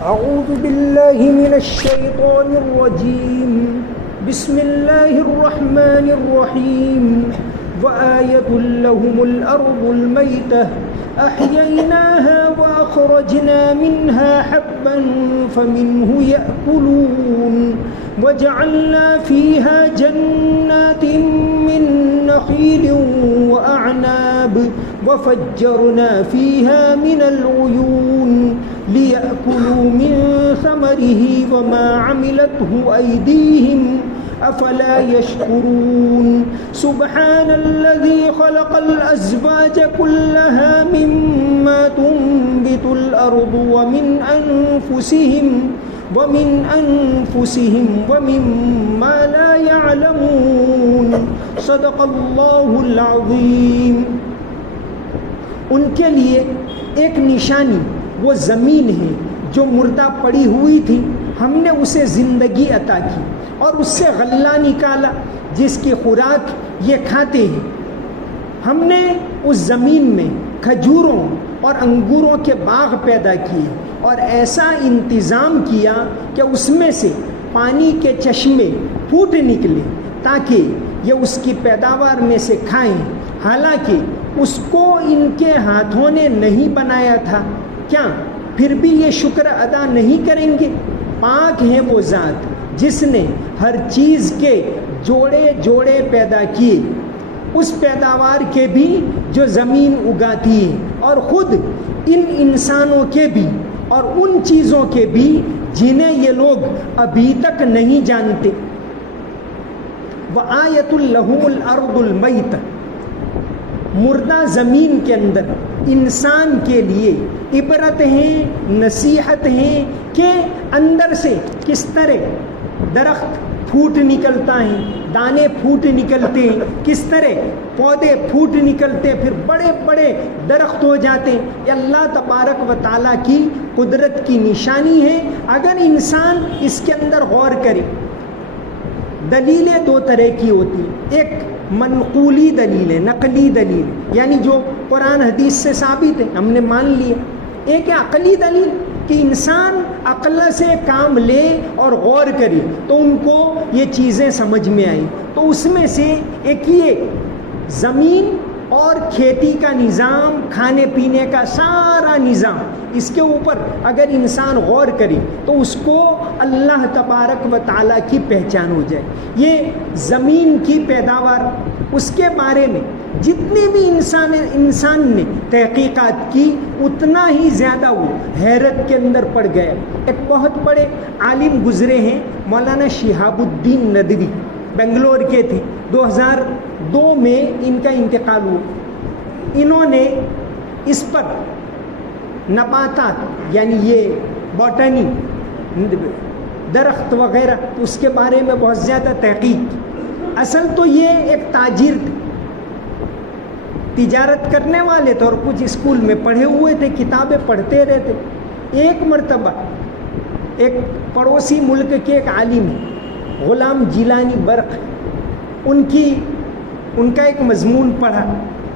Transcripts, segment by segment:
أعوذ بالله من الشيطان الرجيم بسم الله الرحمن الرحيم وآية لهم الأرض الميتة أحييناها وأخرجنا منها حبا فمنه يأكلون وجعلنا فيها جنات من نخيل وأعناب وفجرنا فيها من العيون ليأكلوا من ثمره وما عملته أيديهم أفلا يشكرون سبحان الذي خلق الأزواج كلها مما تنبت الأرض ومن أنفسهم ومما لا يعلمون صدق الله العظيم. ان کے لیے ایک نشانی وہ زمین ہے جو مردہ پڑی ہوئی تھی، ہم نے اسے زندگی عطا کی اور اس سے غلہ نکالا جس کی خوراک یہ کھاتے ہیں. ہم نے اس زمین میں کھجوروں اور انگوروں کے باغ پیدا کیے اور ایسا انتظام کیا کہ اس میں سے پانی کے چشمے پھوٹ نکلے تاکہ یہ اس کی پیداوار میں سے کھائیں، حالانکہ اس کو ان کے ہاتھوں نے نہیں بنایا تھا. کیا پھر بھی یہ شکر ادا نہیں کریں گے؟ پاک ہے وہ ذات جس نے ہر چیز کے جوڑے جوڑے پیدا کیے، اس پیداوار کے بھی جو زمین اگاتی ہے، اور خود ان انسانوں کے بھی اور ان چیزوں کے بھی جنہیں یہ لوگ ابھی تک نہیں جانتے. وَآیَةٌ لَهُمُ الْأَرْضُ الْمَيْتَةُ، مردہ زمین کے اندر انسان کے لیے عبرت ہیں، نصیحت ہیں کہ اندر سے کس طرح درخت پھوٹ نکلتا ہے، دانے پھوٹ نکلتے ہیں، کس طرح پودے پھوٹ نکلتے پھر بڑے بڑے درخت ہو جاتے ہیں. یہ اللہ تبارک و تعالیٰ کی قدرت کی نشانی ہے اگر انسان اس کے اندر غور کرے. دلیلیں دو طرح کی ہوتی ہیں، ایک منقولی دلیل ہے، نقلی دلیل یعنی جو قرآن حدیث سے ثابت ہے ہم نے مان لیا. ایک ہے عقلی دلیل کہ انسان عقل سے کام لے اور غور کرے تو ان کو یہ چیزیں سمجھ میں آئیں. تو اس میں سے ایک یہ زمین اور کھیتی کا نظام، کھانے پینے کا سارا نظام، اس کے اوپر اگر انسان غور کرے تو اس کو اللہ تبارک و تعالیٰ کی پہچان ہو جائے. یہ زمین کی پیداوار، اس کے بارے میں جتنی بھی انسان نے تحقیقات کی اتنا ہی زیادہ وہ حیرت کے اندر پڑ گیا. ایک بہت بڑے عالم گزرے ہیں مولانا شہاب الدین ندوی، بنگلور کے تھے، 2002 میں ان کا انتقال ہوا. انہوں نے اس پر نباتات یعنی یہ باٹنی، درخت وغیرہ، اس کے بارے میں بہت زیادہ تحقیق. اصل تو یہ ایک تاجر تھے، تجارت کرنے والے تھے اور کچھ اسکول میں پڑھے ہوئے تھے، کتابیں پڑھتے رہتے. ایک مرتبہ ایک پڑوسی ملک کے ایک عالم غلام جیلانی برق، ان کا ایک مضمون پڑھا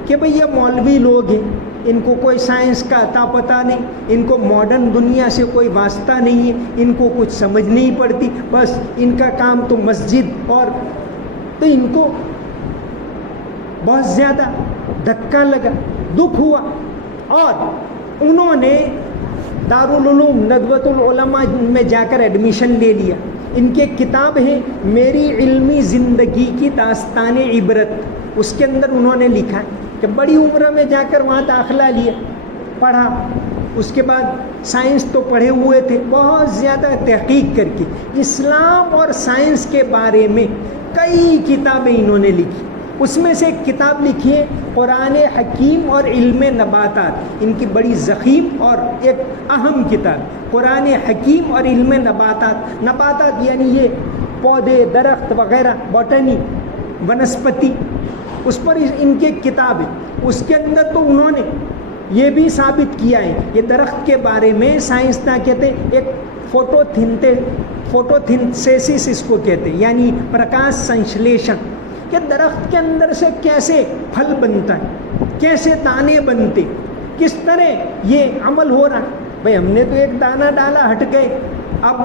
کہ بھئی یہ مولوی لوگ ہیں، ان کو کوئی سائنس کا عطا پتہ نہیں، ان کو ماڈرن دنیا سے کوئی واسطہ نہیں ہے، ان کو کچھ سمجھ نہیں پڑتی، بس ان کا کام تو مسجد. اور تو ان کو بہت زیادہ دھکا لگا، دکھ ہوا، اور انہوں نے دارالعلوم ندوۃ العلماء میں جا کر ایڈمیشن لے لیا. ان کی کتاب ہے میری علمی زندگی کی داستان عبرت، اس کے اندر انہوں نے لکھا ہے کہ بڑی عمر میں جا کر وہاں داخلہ لیا، پڑھا، اس کے بعد سائنس تو پڑھے ہوئے تھے، بہت زیادہ تحقیق کر کے اسلام اور سائنس کے بارے میں کئی کتابیں انہوں نے لکھی. اس میں سے ایک کتاب لکھی ہے قرآن حکیم اور علم نباتات، ان کی بڑی ضخیم اور ایک اہم کتاب قرآن حکیم اور علم نباتات. نباتات یعنی یہ پودے، درخت وغیرہ، باٹنی، ونسپتی، اس پر ان کی کتاب ہے. اس کے اندر تو انہوں نے یہ بھی ثابت کیا ہے، یہ درخت کے بارے میں سائنسداں کہتے ہیں ایک فوٹوتھنسیسس اس کو کہتے ہیں، یعنی پرکاش سنشلیشن، کہ درخت کے اندر سے کیسے پھل بنتا ہے، کیسے دانے بنتے، کس طرح یہ عمل ہو رہا ہے. بھائی ہم نے تو ایک دانہ ڈالا ہٹ گئے، اب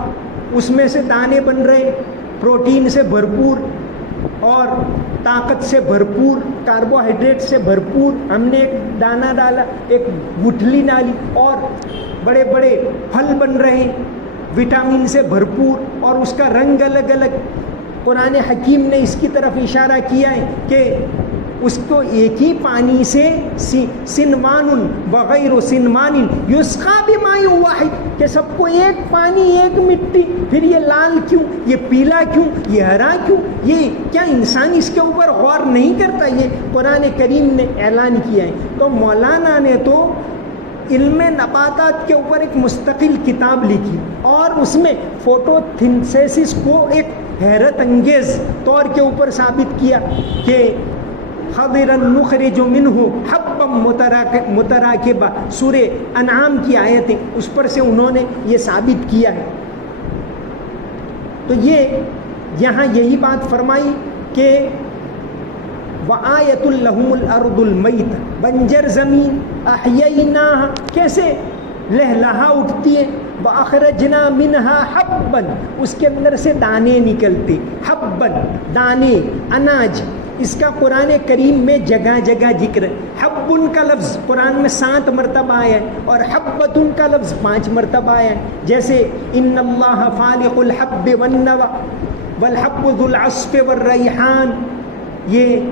اس میں سے دانے بن رہے، پروٹین سے بھرپور اور طاقت سے بھرپور، کاربوہائیڈریٹ سے بھرپور. ہم نے ایک دانہ ڈالا، ایک گٹھلی ڈالی اور بڑے بڑے پھل بن رہے ہیں وٹامن سے بھرپور، اور اس کا رنگ الگ الگ. قرآن حکیم نے اس کی طرف اشارہ کیا ہے کہ اس کو ایک ہی پانی سے سنوان وغیر سنوان یسقا بماء واحد، کہ سب کو ایک پانی ایک مٹی. پھر یہ لال کیوں، یہ پیلا کیوں، یہ ہرا کیوں؟ یہ کیا انسان اس کے اوپر غور نہیں کرتا؟ یہ قرآن کریم نے اعلان کیا ہے. تو مولانا نے تو علم نباتات کے اوپر ایک مستقل کتاب لکھی اور اس میں فوٹو تھنسیسس کو ایک حیرت انگیز طور کے اوپر ثابت کیا کہ خضرا نخرج منہ حبا متراکبا، سورہ انعام کی آیتیں، اس پر سے انہوں نے یہ ثابت کیا ہے. تو یہ یہاں یہی بات فرمائی کہ وآیۃ لہم الارض المیت، بنجر زمین، احییناها، کیسے لہلہا اٹھتی ہے. واخرجنا منها حبا، اس کے اندر سے دانے نکلتے، حبا دانے، اناج. اس کا قرآن کریم میں جگہ جگہ ذکر ہے. حبن کا لفظ قرآن میں 7 مرتبہ آیا ہے اور حبتن کا لفظ 5 مرتبہ آیا ہے. جیسے ان اللہ فالق الحب والنوى والحب ذو العصف والریحان، یہ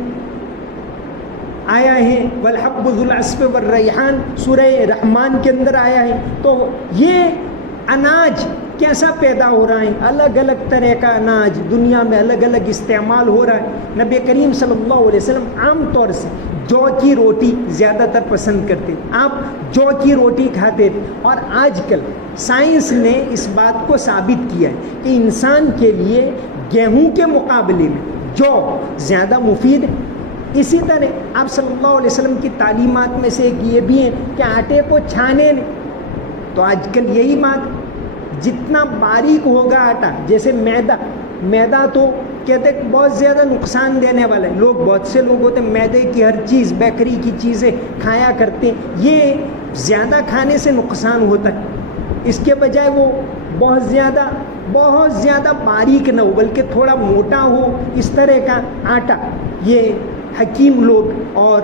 آیا ہے والحب ذو العصف والریحان سورہ رحمان کے اندر آیا ہے. تو یہ اناج کیسا پیدا ہو رہا ہے؟ الگ الگ طرح کا اناج دنیا میں الگ الگ استعمال ہو رہا ہے. نبی کریم صلی اللہ علیہ وسلم عام طور سے جو کی روٹی زیادہ تر پسند کرتے، آپ جو کی روٹی کھاتے تھے. اور آج کل سائنس نے اس بات کو ثابت کیا ہے کہ انسان کے لیے گیہوں کے مقابلے میں جو زیادہ مفید ہے. اسی طرح آپ صلی اللہ علیہ وسلم کی تعلیمات میں سے ایک یہ بھی ہے کہ آٹے کو چھانے نہیں. تو آج کل یہی بات، جتنا باریک ہوگا آٹا، جیسے میدا تو کہتے ہیں بہت زیادہ نقصان دینے والا ہے. لوگ، بہت سے لوگ ہوتے ہیں میدے کی ہر چیز، بیکری کی چیزیں کھایا کرتے ہیں. یہ زیادہ کھانے سے نقصان ہوتا ہے. اس کے بجائے وہ بہت زیادہ باریک نہ ہو بلکہ تھوڑا موٹا ہو، اس طرح کا آٹا. یہ حکیم لوگ اور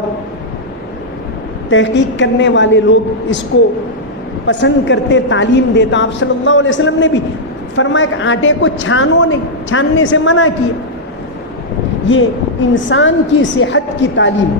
تحقیق کرنے والے لوگ اس کو پسند کرتے، تعلیم دیتا. آپ صلی اللہ علیہ وسلم نے بھی فرمایا کہ آٹے کو چھانو نہیں، چھاننے سے منع کیا. یہ انسان کی صحت کی تعلیم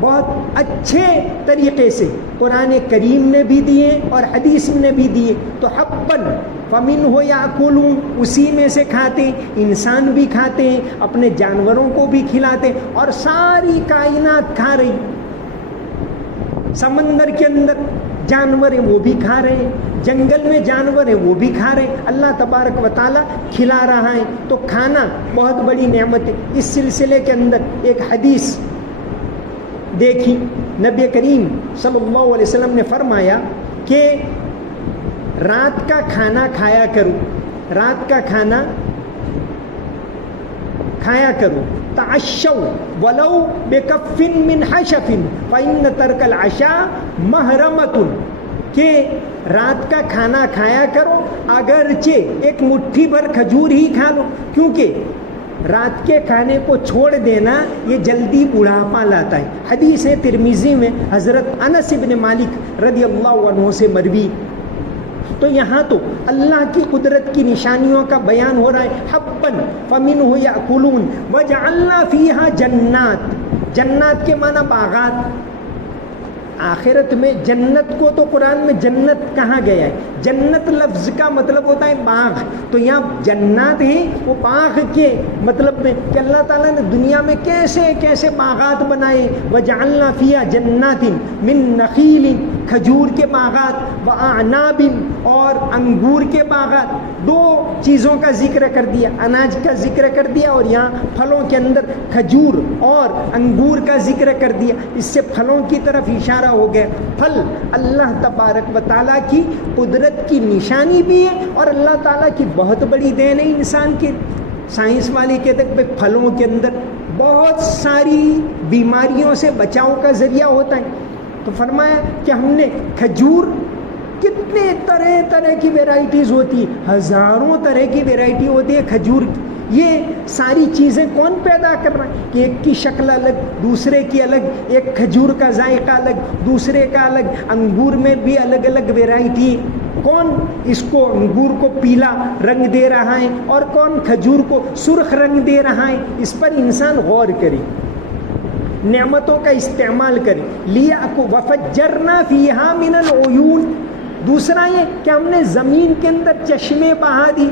بہت اچھے طریقے سے قرآن کریم نے بھی دیے اور حدیث نے بھی دیے. تو حباً فمنہ یاکلون، اسی میں سے کھاتے ہیں، انسان بھی کھاتے ہیں، اپنے جانوروں کو بھی کھلاتے ہیں، اور ساری کائنات کھا رہی. سمندر کے اندر جانور ہیں وہ بھی کھا رہے ہیں، جنگل میں جانور ہیں وہ بھی کھا رہے ہیں. اللہ تبارک و تعالیٰ کھلا رہا ہے. تو کھانا بہت بڑی نعمت ہے. اس سلسلے کے اندر ایک حدیث دیکھی، نبی کریم صلی اللہ علیہ وسلم نے فرمایا کہ رات کا کھانا کھایا کرو، رات کا کھانا کھایا کرو. تعشوا ولو بکف من حشف فإن ترک العشاء محرمۃ، کہ رات کا کھانا کھایا کرو اگرچہ ایک مٹھی بھر کھجور ہی کھا لو، کیونکہ رات کے کھانے کو چھوڑ دینا یہ جلدی بڑھاپا لاتا ہے. حدیث ترمذی میں حضرت انس بن مالک رضی اللہ عنہ سے مروی. تو یہاں تو اللہ کی قدرت کی نشانیوں کا بیان ہو رہا ہے. حباً فمنہ یاکلون وجعلنا فیہا جنات، جنات کے معنی باغات. آخرت میں جنت کو تو قرآن میں جنت کہا گیا ہے. جنت لفظ کا مطلب ہوتا ہے باغ. تو یہاں جنات ہیں وہ باغ کے مطلب میں کہ اللہ تعالیٰ نے دنیا میں کیسے کیسے باغات بنائے. وجعلنا فیہا جنات من نخیل، کھجور کے باغات، واعناب، اور انگور کے باغات. دو چیزوں کا ذکر کر دیا، اناج کا ذکر کر دیا اور یہاں پھلوں کے اندر کھجور اور انگور کا ذکر کر دیا. اس سے پھلوں کی طرف اشارہ ہو گیا. پھل اللہ تبارک و تعالیٰ کی قدرت کی نشانی بھی ہے اور اللہ تعالیٰ کی بہت بڑی دین ہے انسان کے. سائنس والے کہتے ہیں کہ پھلوں کے اندر بہت ساری بیماریوں سے بچاؤ کا ذریعہ ہوتا ہے. تو فرمایا کہ ہم نے کھجور کتنے طرح طرح کی ویرائٹیز ہوتی ہے، ہزاروں طرح کی ویرائٹی ہوتی ہے کھجور کی. یہ ساری چیزیں کون پیدا کر رہا ہے کہ ایک کی شکل الگ، دوسرے کی الگ، ایک کھجور کا ذائقہ الگ، دوسرے کا الگ، انگور میں بھی الگ الگ ویرائٹی. کون اس کو انگور کو پیلا رنگ دے رہا ہے اور کون کھجور کو سرخ رنگ دے رہا ہے. اس پر انسان غور کرے، نعمتوں کا استعمال کرے. وَفَجَّرْنَا فِيهَا مِنَ الْعُيُونِ. دوسرا یہ کہ ہم نے زمین کے اندر چشمے بہا دی.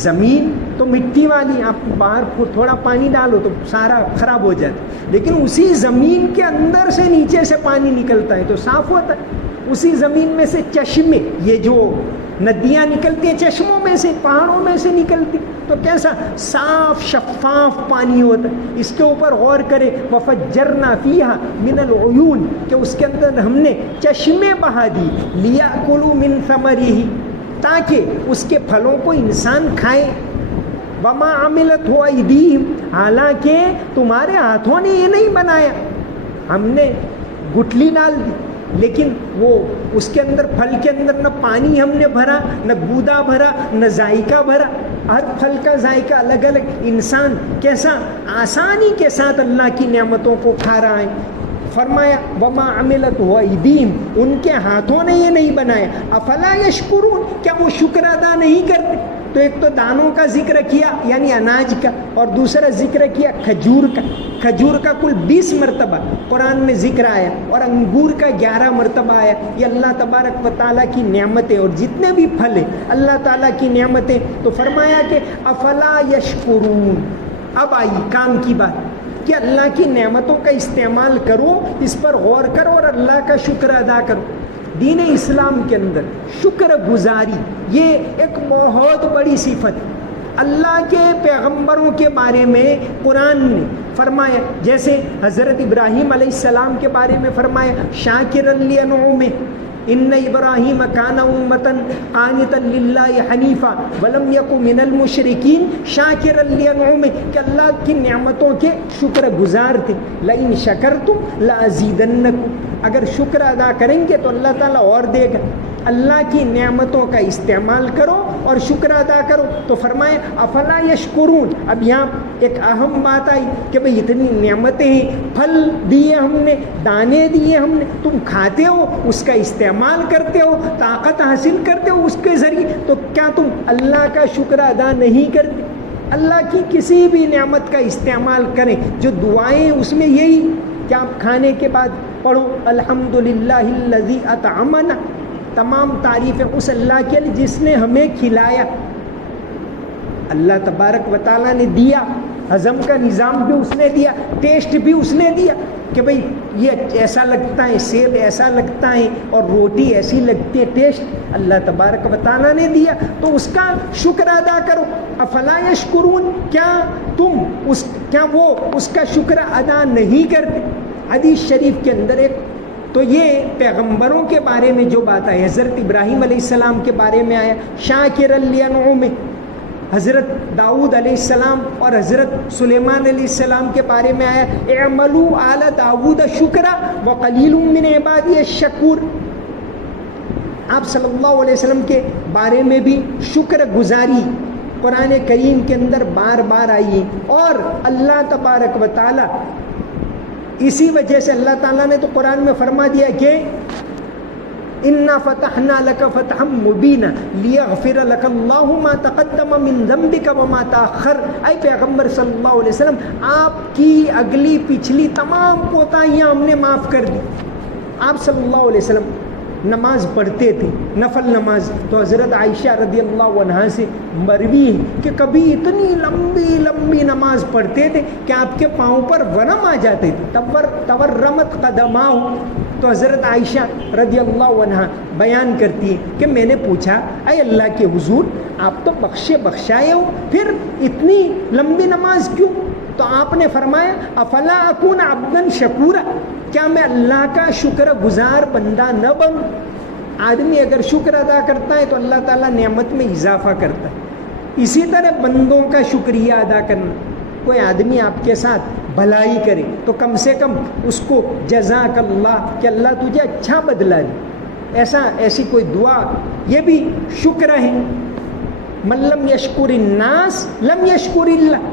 زمین تو مٹی والی، آپ باہر تھوڑا پانی ڈالو تو سارا خراب ہو جاتا ہے، لیکن اسی زمین کے اندر سے نیچے سے پانی نکلتا ہے تو صاف ہوتا ہے. اسی زمین میں سے چشمے، یہ جو ندیاں نکلتی ہیں چشموں میں سے، پہاڑوں میں سے نکلتی، تو کیسا صاف شفاف پانی ہوتا ہے. اس کے اوپر غور کرے. وَفَجَّرْنَا فِيهَا مِنَ الْعُيُونِ کہ اس کے اندر ہم نے چشمے بہا دی. لِيَأْكُلُوا مِن ثَمَرِهِ تاکہ اس کے پھلوں کو انسان کھائے. وَمَا عَمِلَتْهُ أَيْدِيهِمْ حالانکہ تمہارے ہاتھوں نے یہ نہیں بنایا. ہم نے گٹھلی ڈال دی، لیکن وہ اس کے اندر پھل کے اندر نہ پانی ہم نے بھرا، نہ گودا بھرا، نہ ذائقہ بھرا. ہر پھل کا ذائقہ الگ الگ. انسان کیسا آسانی کے ساتھ اللہ کی نعمتوں کو کھا رہا ہے. فرمایا وما عملتہ ایدیہم ان کے ہاتھوں نے یہ نہیں بنایا. افلا یشکرون کیا وہ شکر ادا نہیں کرتے. تو ایک تو دانوں کا ذکر کیا یعنی اناج کا، اور دوسرا ذکر کیا کھجور کا. کھجور کا کل 20 مرتبہ قرآن میں ذکر آیا اور انگور کا 11 مرتبہ آیا. یہ اللہ تبارک و تعالیٰ کی نعمتیں، اور جتنے بھی پھل ہیں اللہ تعالیٰ کی نعمتیں. تو فرمایا کہ افلا یشکرون. اب آئی کام کی بات کہ اللہ کی نعمتوں کا استعمال کرو، اس پر غور کرو اور اللہ کا شکر ادا کرو. دین اسلام کے اندر شکر گزاری یہ ایک بہت بڑی صفت. اللہ کے پیغمبروں کے بارے میں قرآن نے فرمایا، جیسے حضرت ابراہیم علیہ السلام کے بارے میں فرمایا شاکرا لانعمہ ان ابراہیم کان امۃ قانتا للہ حنیفا ولم یک من المشرکین شاکرا لانعمہ کہ اللہ کی نعمتوں کے شکر گزار تھے. لئن شکرتم لازیدنکم اگر شکر ادا کریں گے تو اللہ تعالیٰ اور دے گا. اللہ کی نعمتوں کا استعمال کرو اور شکر ادا کرو. تو فرمائے افلا یشکرون. اب یہاں ایک اہم بات آئی کہ بھئی اتنی نعمتیں ہیں، پھل دیے ہم نے، دانے دیے ہم نے، تم کھاتے ہو، اس کا استعمال کرتے ہو، طاقت حاصل کرتے ہو اس کے ذریعے، تو کیا تم اللہ کا شکر ادا نہیں کرتے؟ اللہ کی کسی بھی نعمت کا استعمال کریں. جو دعائیں اس میں یہی کہ آپ کھانے کے بعد پڑھو الحمدللہ الذی اطعمنا. تمام تعریفیں اس اللہ کے لیے جس نے ہمیں کھلایا. اللہ تبارک و تعالیٰ نے دیا، ہضم کا نظام بھی اس نے دیا، ٹیسٹ بھی اس نے دیا کہ بھئی یہ ایسا لگتا ہے، سیب ایسا لگتا ہے اور روٹی ایسی لگتی ہے. ٹیسٹ اللہ تبارک و تعالیٰ نے دیا تو اس کا شکر ادا کرو. افلا یشکرون کیا وہ اس کا شکر ادا نہیں کرتے؟ حدیث شریف کے اندر ایک تو یہ پیغمبروں کے بارے میں جو بات آئی، حضرت ابراہیم علیہ السلام کے بارے میں آیا شاکر لانعمہ، حضرت داؤد علیہ السلام اور حضرت سلیمان علیہ السلام کے بارے میں آیا اعملوا آل داؤد شکرا وقلیل من عبادی الشکور. آپ صلی اللہ علیہ وسلم کے بارے میں بھی شکر گزاری قرآن کریم کے اندر بار بار آئی ہے. اور اللہ تبارک و تعالی اسی وجہ سے اللہ تعالیٰ نے تو قرآن میں فرما دیا کہ انا فتحنا لک فتحا مبینا لیغفر لک اللہ ما تقدم من ذنبک وما تاخر. اے پیغمبر صلی اللہ علیہ وسلم آپ کی اگلی پچھلی تمام کوتاہیاں ہم نے معاف کر دی. آپ صلی اللہ علیہ وسلم نماز پڑھتے تھے، نفل نماز. تو حضرت عائشہ رضی اللہ عنہا سے مروی ہے کہ کبھی اتنی لمبی لمبی نماز پڑھتے تھے کہ آپ کے پاؤں پر ورم آ جاتے تھے، تورمت قدماہ. تو حضرت عائشہ رضی اللہ عنہا بیان کرتی ہے کہ میں نے پوچھا اے اللہ کے حضور آپ تو بخشائے ہو، پھر اتنی لمبی نماز کیوں؟ تو آپ نے فرمایا افلا اکون عبدا شکورا، کیا میں اللہ کا شکر گزار بندہ نہ بنوں؟ آدمی اگر شکر ادا کرتا ہے تو اللہ تعالیٰ نعمت میں اضافہ کرتا ہے. اسی طرح بندوں کا شکریہ ادا کرنا. کوئی آدمی آپ کے ساتھ بھلائی کرے تو کم سے کم اس کو جزاک اللہ کہ اللہ تجھے اچھا بدلہ دے. ایسی کوئی دعا، یہ بھی شکر ہے. من لم یشکر الناس لم یشکر اللہ.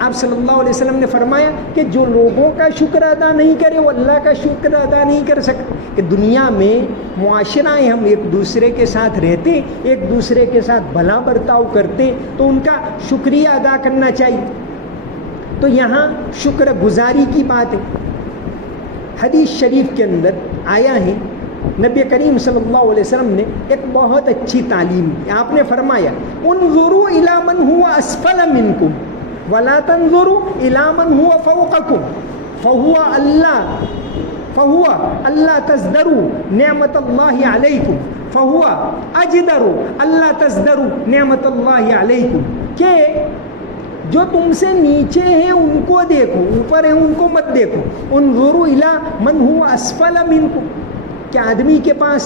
آپ صلی اللہ علیہ وسلم نے فرمایا کہ جو لوگوں کا شکر ادا نہیں کرے وہ اللہ کا شکر ادا نہیں کر سکتا. کہ دنیا میں معاشرہ ہے، ہم ایک دوسرے کے ساتھ رہتے، ایک دوسرے کے ساتھ بھلا برتاؤ کرتے، تو ان کا شکریہ ادا کرنا چاہیے. تو یہاں شکر گزاری کی بات ہے. حدیث شریف کے اندر آیا ہے، نبی کریم صلی اللہ علیہ وسلم نے ایک بہت اچھی تعلیم دی. آپ نے فرمایا انظروا الی من هو اسفل منکم ولا تنظروا الی من هو فوقکم فهو اللہ تزدروا نعمت اللہ علیکم فهو اجدر اللہ تزدروا نعمت اللہ علیکم. کہ جو تم سے نیچے ہیں ان کو دیکھو، اوپر ہیں ان کو مت دیکھو. انظروا الی من هو اسفل منکم. کہ آدمی کے پاس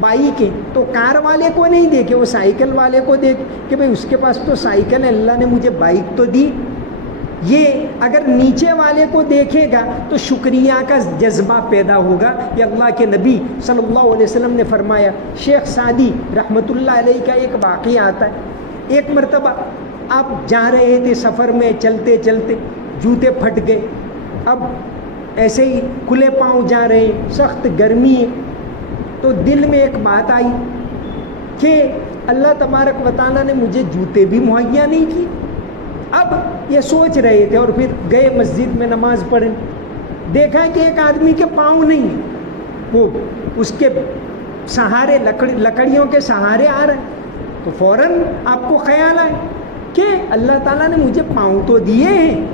بائک ہے تو کار والے کو نہیں دیکھے، وہ سائیکل والے کو دیکھ کہ بھئی اس کے پاس تو سائیکل ہے، اللہ نے مجھے بائک تو دی. یہ اگر نیچے والے کو دیکھے گا تو شکریہ کا جذبہ پیدا ہوگا. یہ اللہ کے نبی صلی اللہ علیہ وسلم نے فرمایا. شیخ سعدی رحمۃ اللہ علیہ کا ایک واقعہ آتا ہے. ایک مرتبہ آپ جا رہے تھے سفر میں، چلتے چلتے جوتے پھٹ گئے. اب ایسے ہی کھلے پاؤں جا رہے ہیں، سخت گرمی ہے، تو دل میں ایک بات آئی کہ اللہ تبارک و تعالیٰ نے مجھے جوتے بھی مہیا نہیں کی. اب یہ سوچ رہے تھے اور پھر گئے مسجد میں نماز پڑھیں. دیکھا کہ ایک آدمی کے پاؤں نہیں ہیں، وہ اس کے سہارے لکڑیوں کے سہارے آ رہے ہیں. تو فوراً آپ کو خیال آئے کہ اللہ تعالیٰ نے مجھے پاؤں تو دیے ہیں.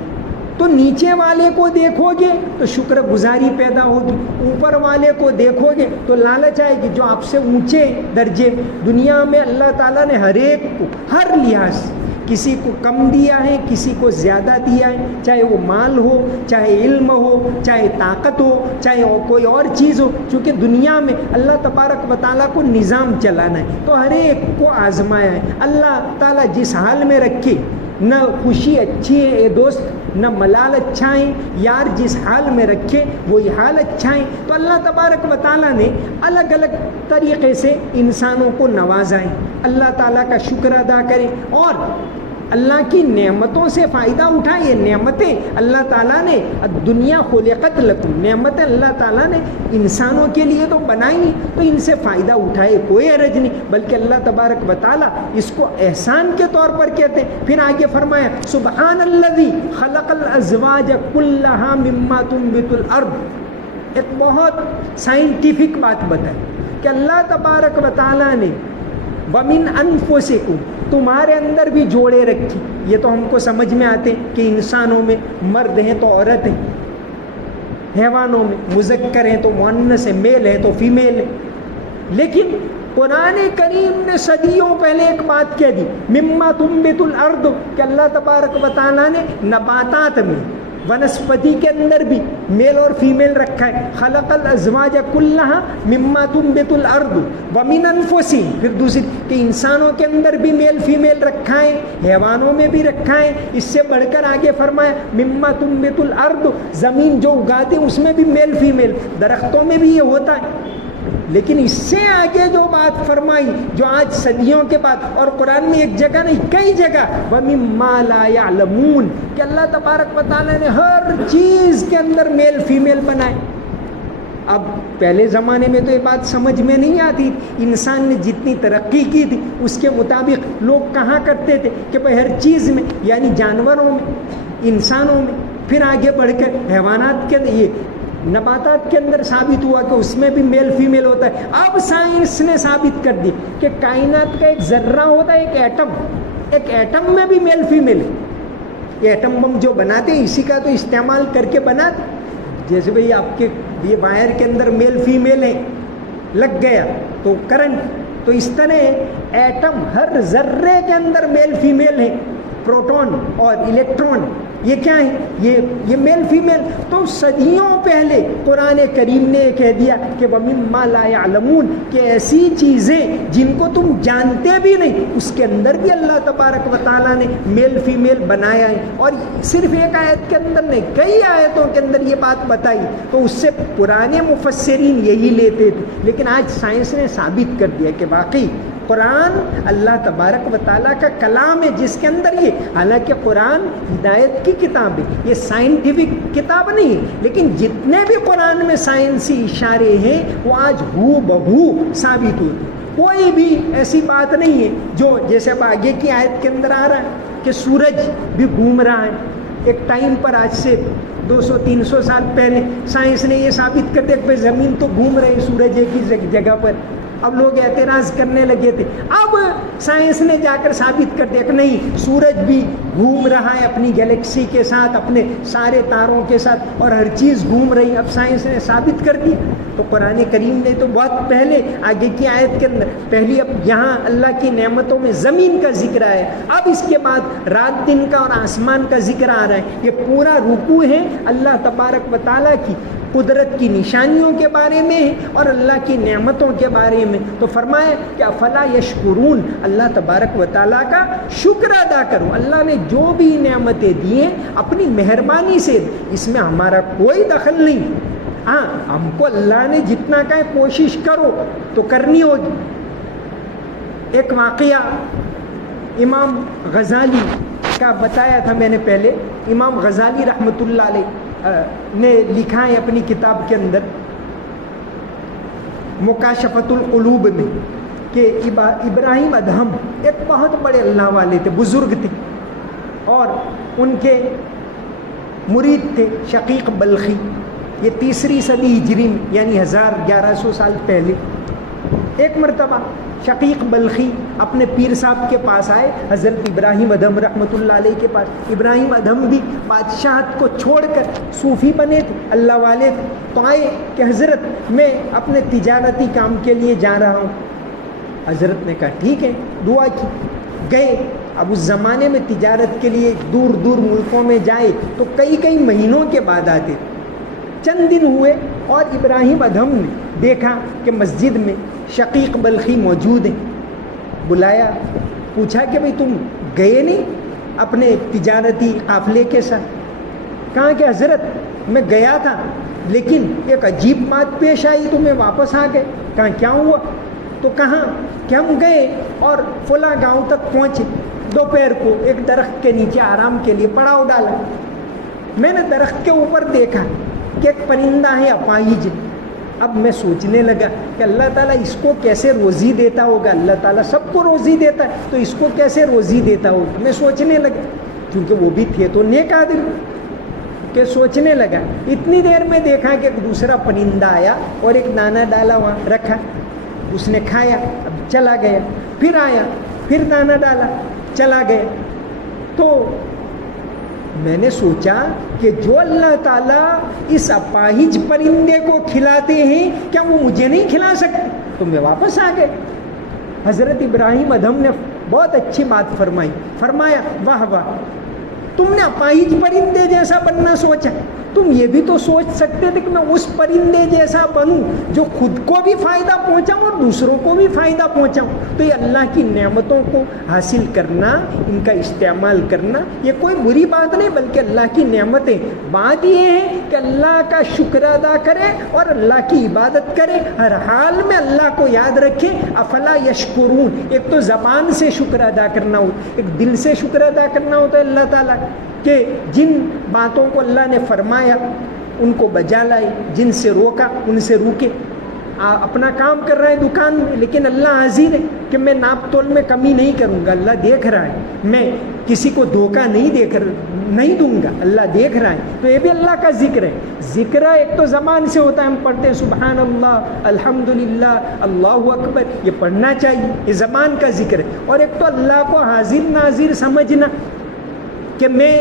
تو نیچے والے کو دیکھو گے تو شکر گزاری پیدا ہوگی، اوپر والے کو دیکھو گے تو لالچ آئے گی. جو آپ سے اونچے درجے، دنیا میں اللہ تعالیٰ نے ہر ایک کو ہر لحاظ، کسی کو کم دیا ہے، کسی کو زیادہ دیا ہے، چاہے وہ مال ہو، چاہے علم ہو، چاہے طاقت ہو، چاہے کوئی اور چیز ہو. چونکہ دنیا میں اللہ تبارک و تعالیٰ کو نظام چلانا ہے تو ہر ایک کو آزمایا ہے. اللہ تعالیٰ جس حال میں رکھے، نہ خوشی اچھی ہے اے دوست، نہ ملال اچھا ہے یار، جس حال میں رکھے وہی حال اچھا ہے. تو اللہ تبارک و تعالیٰ نے الگ الگ طریقے سے انسانوں کو نوازا ہے. اللہ تعالیٰ کا شکر ادا کریں اور اللہ کی نعمتوں سے فائدہ اٹھائیں. یہ نعمتیں اللہ تعالیٰ نے دنیا خلقت لکم، نعمتیں اللہ تعالیٰ نے انسانوں کے لیے تو بنائی، تو ان سے فائدہ اٹھائے، کوئی حرج نہیں. بلکہ اللہ تبارک و تعالیٰ اس کو احسان کے طور پر کہتے ہیں. پھر آگے فرمایا سبحان الذی خلق الازواج کلھا مما تنبت الارض. ایک بہت سائنٹیفک بات بتائی کہ اللہ تبارک و تعالیٰ نے ومن انفسکم، تمہارے اندر بھی جوڑے رکھی. یہ تو ہم کو سمجھ میں آتے کہ انسانوں میں مرد ہیں تو عورت ہیں، حیوانوں میں مذکر ہیں تو مؤنث ہے، میل ہے تو فیمیل ہے. لیکن قرآن کریم نے صدیوں پہلے ایک بات کہہ دی مما تنبت الارض، کہ اللہ تبارک و تعالیٰ نے نباتات میں، ونسپتی کے اندر بھی میل اور فیمیل رکھا ہے. خلق الازواج کلھا مما تنبت الارض ومن انفسہم. پھر دوسری کہ انسانوں کے اندر بھی میل فیمیل رکھا ہے، حیوانوں میں بھی رکھا ہے. اس سے بڑھ کر آگے فرمایا مما تنبت الارض، زمین جو اگاتے ہیں اس میں بھی میل فیمیل، درختوں میں بھی یہ ہوتا ہے. لیکن اس سے آگے جو بات فرمائی، جو آج صدیوں کے بعد، اور قرآن میں ایک جگہ نہیں کئی جگہ، وَمِمَّا لَا يَعْلَمُونَ، کہ اللہ تبارک و تعالیٰ نے ہر چیز کے اندر میل فیمیل بنائے. اب پہلے زمانے میں تو یہ بات سمجھ میں نہیں آتی. انسان نے جتنی ترقی کی تھی اس کے مطابق لوگ کہاں کرتے تھے کہ بھائی ہر چیز میں، یعنی جانوروں میں، انسانوں میں، پھر آگے بڑھ کر حیوانات کے، یہ نباتات کے اندر ثابت ہوا کہ اس میں بھی میل فیمیل ہوتا ہے. اب سائنس نے ثابت کر دی کہ کائنات کا ایک ذرہ ہوتا ہے، ایک ایٹم میں بھی میل فیمیل ہے. یہ ایٹم بم جو بناتے ہیں اسی کا تو استعمال کر کے بناتے. جیسے بھئی آپ کے یہ وائر کے اندر میل فیمیل ہے، لگ گیا تو کرنٹ، تو اس طرح ایٹم ہر ذرے کے اندر میل فیمیل ہے. پروٹون اور الیکٹرون، یہ کیا ہے؟ یہ میل فیمیل. تو صدیوں پہلے قرآن کریم نے کہہ دیا کہ وَمِمَّا لَا يَعْلَمُونَ، کہ ایسی چیزیں جن کو تم جانتے بھی نہیں اس کے اندر بھی اللہ تبارک و تعالیٰ نے میل فیمیل بنایا ہے. اور صرف ایک آیت کے اندر نہیں، کئی آیتوں کے اندر یہ بات بتائی. تو اس سے پرانے مفسرین یہی لیتے تھے، لیکن آج سائنس نے ثابت کر دیا کہ واقعی قرآن اللہ تبارک و تعالیٰ کا کلام ہے جس کے اندر یہ، حالانکہ قرآن ہدایت کی کتاب ہے، یہ سائنٹیفک کتاب نہیں ہے، لیکن جتنے بھی قرآن میں سائنسی اشارے ہیں وہ آج ہو بہو ثابت ہوتے ہیں. کوئی بھی ایسی بات نہیں ہے جو جیسے اب آگے کی آیت کے اندر آ رہا ہے کہ سورج بھی گھوم رہا ہے. ایک ٹائم پر آج سے 200-300 سال پہلے سائنس نے یہ ثابت کر دیا کہ زمین تو گھوم رہی، سورج ایک ہی جگہ پر. اب لوگ اعتراض کرنے لگے تھے، اب سائنس نے جا کر ثابت کر دیا کہ نہیں، سورج بھی گھوم رہا ہے اپنی گیلیکسی کے ساتھ، اپنے سارے تاروں کے ساتھ، اور ہر چیز گھوم رہی ہے. اب سائنس نے ثابت کر دیا. تو قرآن کریم نے تو بہت پہلے آگے کی آیت کے اندر پہلی، اب یہاں اللہ کی نعمتوں میں زمین کا ذکر آیا، اب اس کے بعد رات دن کا اور آسمان کا ذکر آ رہا ہے. یہ پورا رکوع ہے اللہ تبارک و تعالیٰ کی قدرت کی نشانیوں کے بارے میں ہے اور اللہ کی نعمتوں کے بارے میں. تو فرمایا کہ افلا یشکرون، اللہ تبارک و تعالیٰ کا شکر ادا کرو. اللہ نے جو بھی نعمتیں دی ہیں اپنی مہربانی سے، اس میں ہمارا کوئی دخل نہیں. ہاں، ہم کو اللہ نے جتنا کہا کوشش کرو تو کرنی ہوگی. ایک واقعہ امام غزالی کا بتایا تھا میں نے پہلے. امام غزالی رحمۃ اللہ علیہ نے لکھا ہے اپنی کتاب کے اندر مکاشفۃ القلوب میں کہ ابراہیم ادہم ایک بہت بڑے اللہ والے تھے، بزرگ تھے، اور ان کے مرید تھے شقیق بلخی. یہ 3 صدی ہجری میں یعنی 1100 سال پہلے. ایک مرتبہ شقیق بلخی اپنے پیر صاحب کے پاس آئے، حضرت ابراہیم ادہم رحمۃ اللہ علیہ کے پاس. ابراہیم ادہم بھی بادشاہت کو چھوڑ کر صوفی بنے تھے، اللہ والے تھے. تو آئے کہ حضرت میں اپنے تجارتی کام کے لیے جا رہا ہوں. حضرت نے کہا ٹھیک ہے، دعا کی. گئے. اب اس زمانے میں تجارت کے لیے دور دور ملکوں میں جائے تو کئی مہینوں کے بعد آتے. چند دن ہوئے اور ابراہیم ادہم نے دیکھا کہ مسجد میں شقیق بلخی موجود ہیں. بلایا، پوچھا کہ بھئی تم گئے نہیں اپنے تجارتی قافلے کے ساتھ؟ کہا کہ حضرت میں گیا تھا لیکن ایک عجیب بات پیش آئی تو میں واپس آ گئے. کہا کیا ہوا؟ تو کہا کہ ہم گئے اور فلاں گاؤں تک پہنچے. دوپہر کو ایک درخت کے نیچے آرام کے لیے پڑاؤ ڈالا. میں نے درخت کے اوپر دیکھا کہ ایک پرندہ ہے اپاہج. اب میں سوچنے لگا کہ اللہ تعالیٰ اس کو کیسے روزی دیتا ہوگا. اللہ تعالیٰ سب کو روزی دیتا ہے تو اس کو کیسے روزی دیتا ہوگا. میں سوچنے لگا، کیونکہ وہ بھی تھے تو نیک آدمی، کہ سوچنے لگا. اتنی دیر میں دیکھا کہ ایک دوسرا پرندہ آیا اور ایک دانہ ڈالا وہاں رکھا. اس نے کھایا، اب چلا گیا. پھر آیا، پھر دانہ ڈالا، چلا گیا. تو میں نے سوچا کہ جو اللہ تعالیٰ اس اپاہج پرندے کو کھلاتے ہیں کیا وہ مجھے نہیں کھلا سکتے؟ تو میں واپس آ گئے. حضرت ابراہیم ادہم نے بہت اچھی بات فرمائی. فرمایا واہ واہ، تم نے اپاہج پرندے جیسا بننا سوچا. تم یہ بھی تو سوچ سکتے تھے کہ میں اس پرندے جیسا بنوں جو خود کو بھی فائدہ پہنچاؤں اور دوسروں کو بھی فائدہ پہنچاؤں. تو یہ اللہ کی نعمتوں کو حاصل کرنا، ان کا استعمال کرنا، یہ کوئی بری بات نہیں بلکہ اللہ کی نعمتیں. بات یہ ہے کہ اللہ کا شکر ادا کرے اور اللہ کی عبادت کرے، ہر حال میں اللہ کو یاد رکھے. افلا یشکرون، ایک تو زبان سے شکر ادا کرنا ہو، ایک دل سے شکر ادا کرنا ہوتا ہے اللہ تعالیٰ کہ جن باتوں کو اللہ نے فرمایا ان کو بجا لائے، جن سے روکا ان سے روکے. اپنا کام کر رہے ہیں دکان میں لیکن اللہ حاضر ہے کہ میں ناپ تول میں کمی نہیں کروں گا. اللہ دیکھ رہا ہے، میں کسی کو دھوکہ نہیں دوں گا، اللہ دیکھ رہا ہے. تو یہ بھی اللہ کا ذکر ہے. ذکر ایک تو زبان سے ہوتا ہے، ہم پڑھتے ہیں سبحان اللہ، الحمدللہ، اللہ اکبر، یہ پڑھنا چاہیے، یہ زبان کا ذکر ہے. اور ایک تو اللہ کو حاضر ناظر سمجھنا کہ میں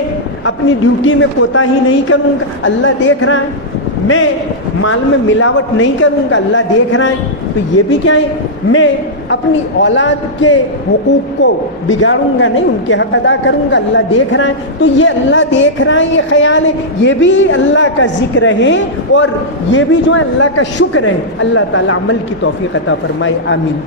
اپنی ڈیوٹی میں کوتاہی نہیں کروں گا، اللہ دیکھ رہا ہے. میں مال میں ملاوٹ نہیں کروں گا، اللہ دیکھ رہا ہے، تو یہ بھی کیا ہے، میں اپنی اولاد کے حقوق کو بگاڑوں گا نہیں، ان کے حق ادا کروں گا، اللہ دیکھ رہا ہے، تو یہ اللہ دیکھ رہا ہے یہ خیال ہے، یہ بھی اللہ کا ذکر ہے اور یہ بھی جو ہے اللہ کا شکر ہے۔ اللہ تعالیٰ عمل کی توفیق عطا فرمائے، آمین۔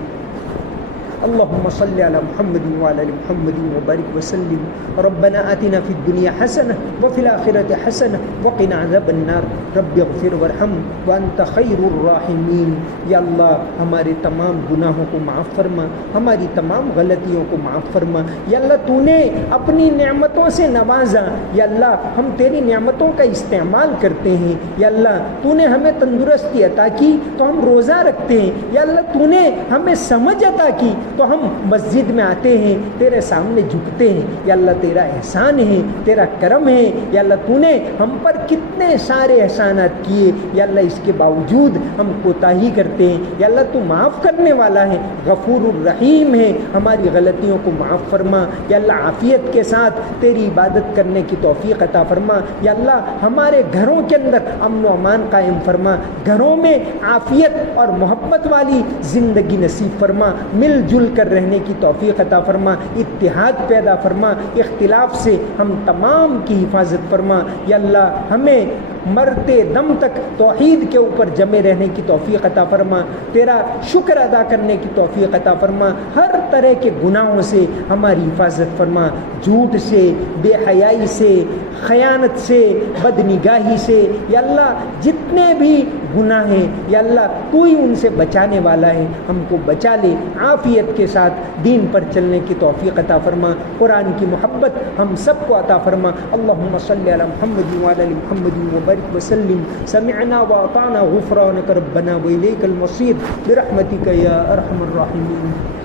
اللهم صل على محمد وعلى ال محمد وبارك وسلم۔ ربنا آتنا في الدنيا حسنة وفي الآخرة حسنة وقنا عذاب النار۔ رب اغفر وارحم وانت خیر الراحمین۔ یا اللہ ہمارے تمام گناہوں کو معاف فرما، ہماری تمام غلطیوں کو معاف فرما۔ یا اللہ تو نے اپنی نعمتوں سے نوازا، یا اللہ ہم تیری نعمتوں کا استعمال کرتے ہیں۔ یا اللہ تو نے ہمیں تندرستی عطا کی تو ہم روزہ رکھتے ہیں۔ یا اللہ تو نے ہمیں سمجھ عطا کی تو ہم مسجد میں آتے ہیں، تیرے سامنے جھکتے ہیں۔ یا اللہ تیرا احسان ہے، تیرا کرم ہے۔ یا اللہ تو نے ہم پر کتنے سارے احسانات کیے، یا اللہ اس کے باوجود ہم کوتاہی کرتے ہیں۔ یا اللہ تو معاف کرنے والا ہے، غفور الرحیم ہے، ہماری غلطیوں کو معاف فرما۔ یا اللہ عافیت کے ساتھ تیری عبادت کرنے کی توفیق عطا فرما۔ یا اللہ ہمارے گھروں کے اندر امن و امان قائم فرما، گھروں میں عافیت اور محبت والی زندگی نصیب فرما، مل جل کر رہنے کی توفیق عطا فرما، اتحاد پیدا فرما، اختلاف سے ہم تمام کی حفاظت فرما۔ یا اللہ ہمیں مرتے دم تک توحید کے اوپر جمے رہنے کی توفیق عطا فرما، تیرا شکر ادا کرنے کی توفیق عطا فرما، ہر طرح کے گناہوں سے ہماری حفاظت فرما، جھوٹ سے، بے حیائی سے، خیانت سے، بدنگاہی سے۔ یا اللہ جتنے بھی گناہ ہیں یا اللہ تو ہی ان سے بچانے والا ہے، ہم کو بچا لے، عافیت کے ساتھ دین پر چلنے کی توفیق عطا فرما، قرآن کی محبت ہم سب کو عطا فرما۔ اللہم صلی علی محمد وعلی ال محمد وبارک وسلم۔ سمعنا واطعنا غفرانک ربنا والیک المصیر برحمتک یا ارحم الراحمین۔